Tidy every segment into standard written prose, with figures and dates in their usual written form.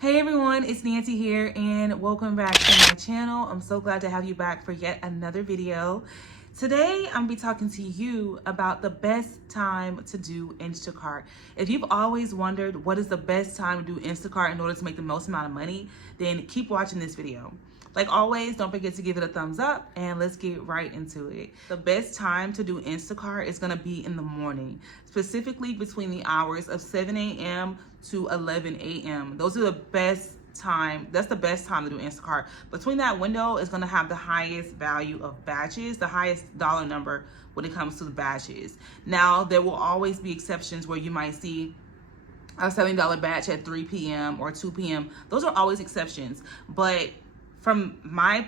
Hey everyone, it's Nancy here and welcome back to my channel. I'm so glad to have you back for yet another video. Today, I'm gonna be talking to you about the best time to do Instacart. If you've always wondered what is the best time to do Instacart in order to make the most amount of money, then keep watching this video. Like always, don't forget to give it a thumbs up and let's get right into it. The best time to do Instacart is gonna be in the morning, specifically between the hours of 7 a.m. to 11 a.m. Those are the best time. That's the best time to do Instacart. Between that window is going to have the highest value of batches, the highest dollar number when it comes to the batches. Now, there will always be exceptions where you might see a $70 batch at 3 p.m. or 2 p.m. Those are always exceptions. But from my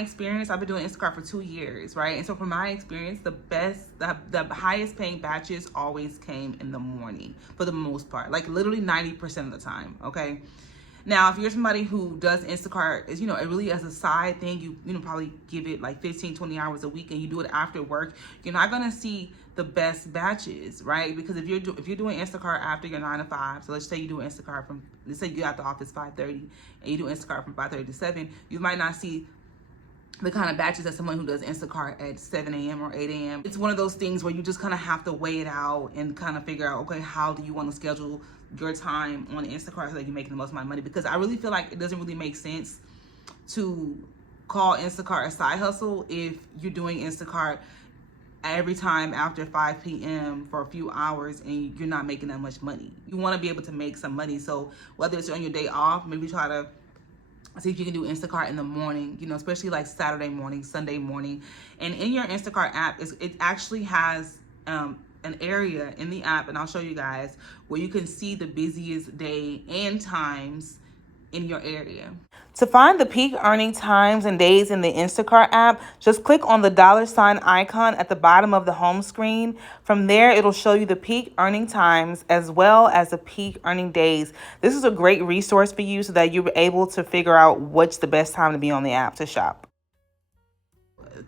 experience, I've been doing Instacart for 2 years, right? And so from my experience, the highest paying batches always came in the morning for the most part, like literally 90% of the time, okay? Now, if you're somebody who does Instacart, is it really as a side thing, you probably give it like 15, 20 hours a week and you do it after work, you're not gonna see the best batches, right? Because if you're doing Instacart after your 9 to 5, so let's say you do Instacart from, let's say you get out the office 5:30 and you do Instacart from 5:30 to 7, you might not see the kind of batches that someone who does Instacart at 7 a.m. or 8 a.m. It's one of those things where you just kind of have to weigh it out and kind of figure out, okay, how do you want to schedule your time on Instacart so that you're making the most amount of money? Because I really feel like it doesn't really make sense to call Instacart a side hustle if you're doing Instacart every time after 5 p.m. for a few hours and you're not making that much money. You want to be able to make some money. So whether it's on your day off, maybe try to see if you can do Instacart in the morning, especially like Saturday morning, Sunday morning. And in your Instacart app, it actually has an area in the app, and I'll show you guys, where you can see the busiest day and times in your area. To find the peak earning times and days in the Instacart app, just click on the $ icon at the bottom of the home screen. From there, it'll show you the peak earning times as well as the peak earning days. This is a great resource for you so that you're able to figure out what's the best time to be on the app to shop.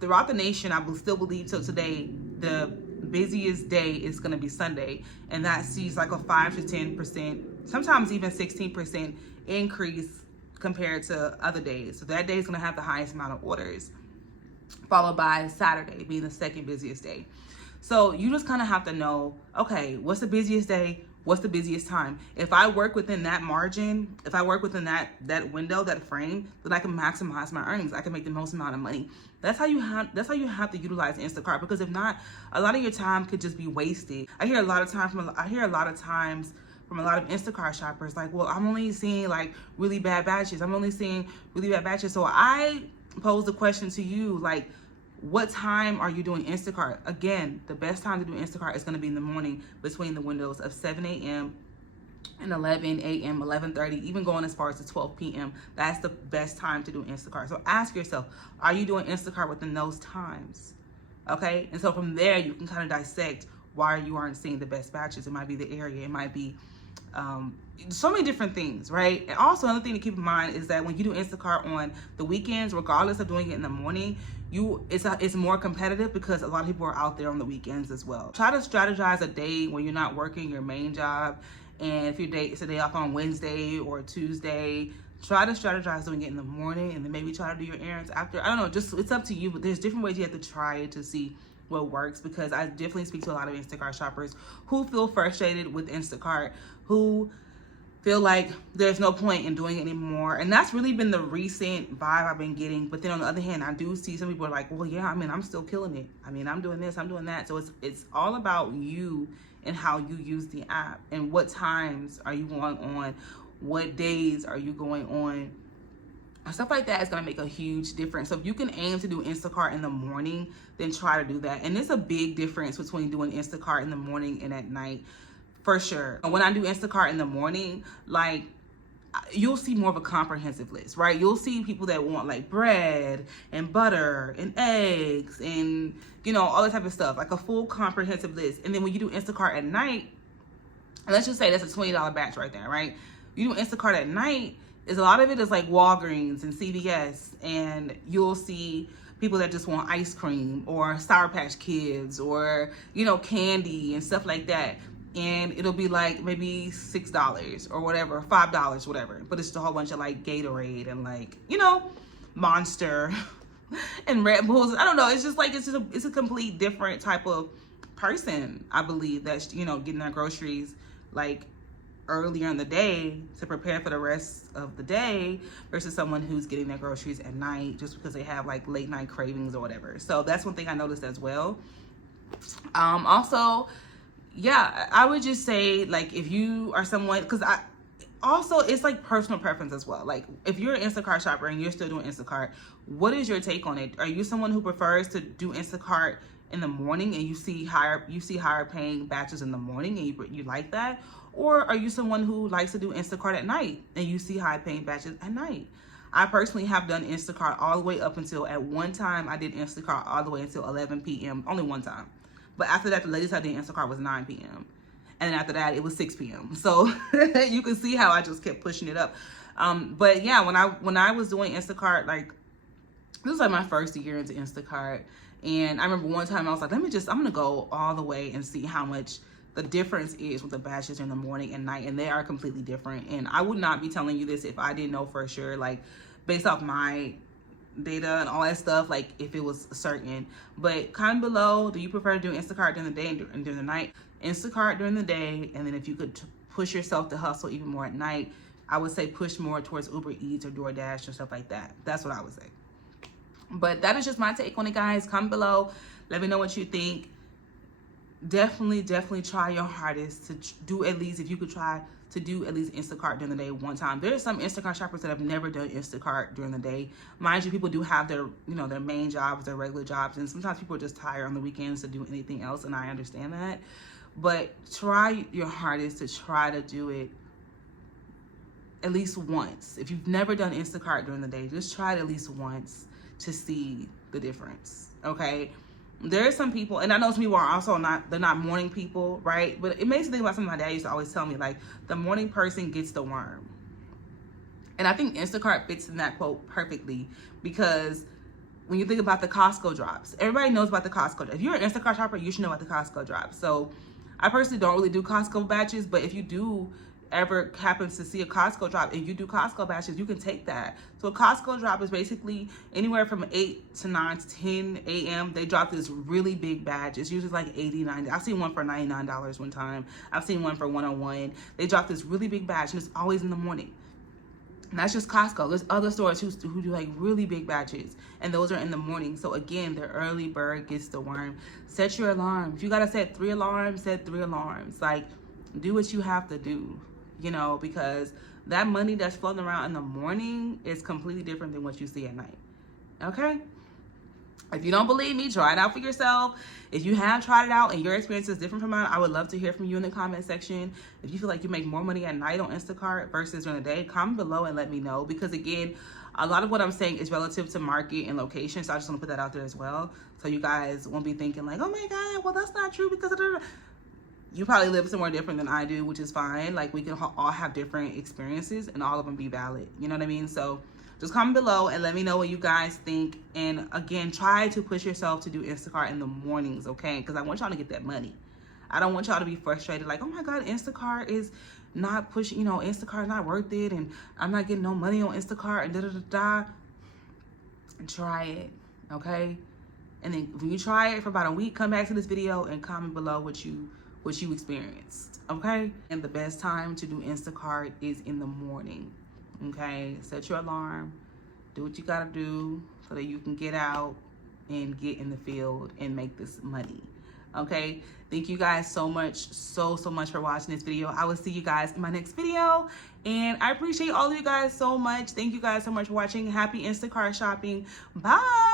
Throughout the nation, I still believe till today, the busiest day is going to be Sunday, and that sees like a 5 to 10%, sometimes even 16% increase compared to other days. So that day is going to have the highest amount of orders, followed by Saturday being the second busiest day. So you just kind of have to know, okay, what's the busiest day? What's the busiest time? If I work within that margin, if I work within that window, that frame, then I can maximize my earnings. I can make the most amount of money. That's how you have to utilize Instacart, because if not, a lot of your time could just be wasted. I hear a lot of times from a lot of Instacart shoppers like, well, I'm only seeing like really bad batches. So I pose the question to you, like, what time are you doing Instacart? Again, the best time to do Instacart is going to be in the morning between the windows of 7 a.m. and 11 a.m., 11:30, even going as far as to 12 p.m. That's the best time to do Instacart. So ask yourself, are you doing Instacart within those times? Okay? And so from there, you can kind of dissect why you aren't seeing the best batches. It might be the area. It might be so many different things, right? And also another thing to keep in mind is that when you do Instacart on the weekends, regardless of doing it in the morning, it's more competitive because a lot of people are out there on the weekends as well. Try to strategize a day when you're not working your main job, and if it's a day off on Wednesday or Tuesday, try to strategize doing it in the morning, and then maybe try to do your errands after. I don't know, just it's up to you, but there's different ways you have to try it to see what works, because I definitely speak to a lot of Instacart shoppers who feel frustrated with Instacart, who feel like there's no point in doing it anymore. And that's really been the recent vibe I've been getting. But then on the other hand, I do see some people are like, well, yeah, I'm still killing it. I'm doing this, I'm doing that. So it's all about you and how you use the app and what times are you going on, what days are you going on. Stuff like that is going to make a huge difference. So if you can aim to do Instacart in the morning, then try to do that. And there's a big difference between doing Instacart in the morning and at night, for sure. When I do Instacart in the morning, like, you'll see more of a comprehensive list, right? You'll see people that want like bread and butter and eggs and, all that type of stuff, like a full comprehensive list. And then when you do Instacart at night, and let's just say that's a $20 batch right there, right? You do Instacart at night, a lot of it is like Walgreens and CVS, and you'll see people that just want ice cream or Sour Patch Kids or, candy and stuff like that. and it'll be like maybe $6 or whatever, $5, whatever. But it's just a whole bunch of like Gatorade and like, you know, Monster and Red Bulls. I don't know. It's just like, it's a complete different type of person, I believe, that's, you know, getting their groceries like earlier in the day to prepare for the rest of the day versus someone who's getting their groceries at night just because they have like late night cravings or whatever. So that's one thing I noticed as well. Also, yeah, I would just say, like, if you are someone, because it's like personal preference as well. Like, if you're an Instacart shopper and you're still doing Instacart, what is your take on it? Are you someone who prefers to do Instacart in the morning and you see higher paying batches in the morning and you like that? Or are you someone who likes to do Instacart at night and you see high paying batches at night? I personally have done Instacart all the way up until, at one time, I did Instacart all the way until 11 p.m. Only one time. But after that, the latest I did Instacart was 9 p.m. And then after that, it was 6 p.m. So you can see how I just kept pushing it up. But yeah, when I was doing Instacart, like, this was like my first year into Instacart. And I remember one time I was like, I'm going to go all the way and see how much the difference is with the batches in the morning and night. And they are completely different. And I would not be telling you this if I didn't know for sure, like, based off my data and all that stuff, like if it was certain. But comment below, do you prefer to do Instacart during the day and during the night? Instacart during the day, and then if you could push yourself to hustle even more at night, I would say push more towards Uber Eats or DoorDash or stuff like that. That's what I would say. But that is just my take on it, guys. Comment below, let me know what you think. Definitely try your hardest to do, at least if you could try to do at least Instacart during the day one time. There are some Instacart shoppers that have never done Instacart during the day. Mind you, people do have their, you know, their main jobs, their regular jobs, and sometimes people are just tired on the weekends to do anything else, and I understand that. But try your hardest to try to do it at least once. If you've never done Instacart during the day, just try it at least once to see the difference, okay? There are some people, and I know some people are also they're not morning people, right? But it makes me think about something my dad used to always tell me, like, the morning person gets the worm. And I think Instacart fits in that quote perfectly, because when you think about the Costco drops, everybody knows about the Costco. If you're an Instacart shopper, you should know about the Costco drops. So I personally don't really do Costco batches, but if you do ever happens to see a Costco drop and you do Costco batches, you can take that. So a Costco drop is basically anywhere from 8 to 9 to 10 a.m. They drop this really big batch. It's usually like 80, 90. I've seen one for $99 one time. I've seen one for $101. They drop this really big batch, and it's always in the morning. And that's just Costco. There's other stores who do like really big batches, and those are in the morning. So again, the early bird gets the worm. Set your alarm. If you gotta set 3 alarms, set 3 alarms. Like, do what you have to do, you know, because that money that's floating around in the morning is completely different than what you see at night. Okay? If you don't believe me, try it out for yourself. If you have tried it out and your experience is different from mine, I would love to hear from you in the comment section. If you feel like you make more money at night on Instacart versus during the day, comment below and let me know. Because again, a lot of what I'm saying is relative to market and location. So I just want to put that out there as well. So you guys won't be thinking like, oh my God, well, that's not true because of the... You probably live somewhere different than I do, which is fine. Like, we can all have different experiences and all of them be valid. You know what I mean? So just comment below and let me know what you guys think. And again, try to push yourself to do Instacart in the mornings, okay? Because I want y'all to get that money. I don't want y'all to be frustrated like, oh my God, Instacart is not pushing, you know, Instacart is not worth it, and I'm not getting no money on Instacart, and da-da-da-da. Try it, okay? And then when you try it for about a week, come back to this video and comment below what you experienced, okay? And the best time to do Instacart is in the morning, okay? Set your alarm, do what you gotta do so that you can get out and get in the field and make this money, okay? Thank you guys so much, so much for watching this video. I will see you guys in my next video, and I appreciate all of you guys so much. Thank you guys so much for watching. Happy Instacart shopping. Bye.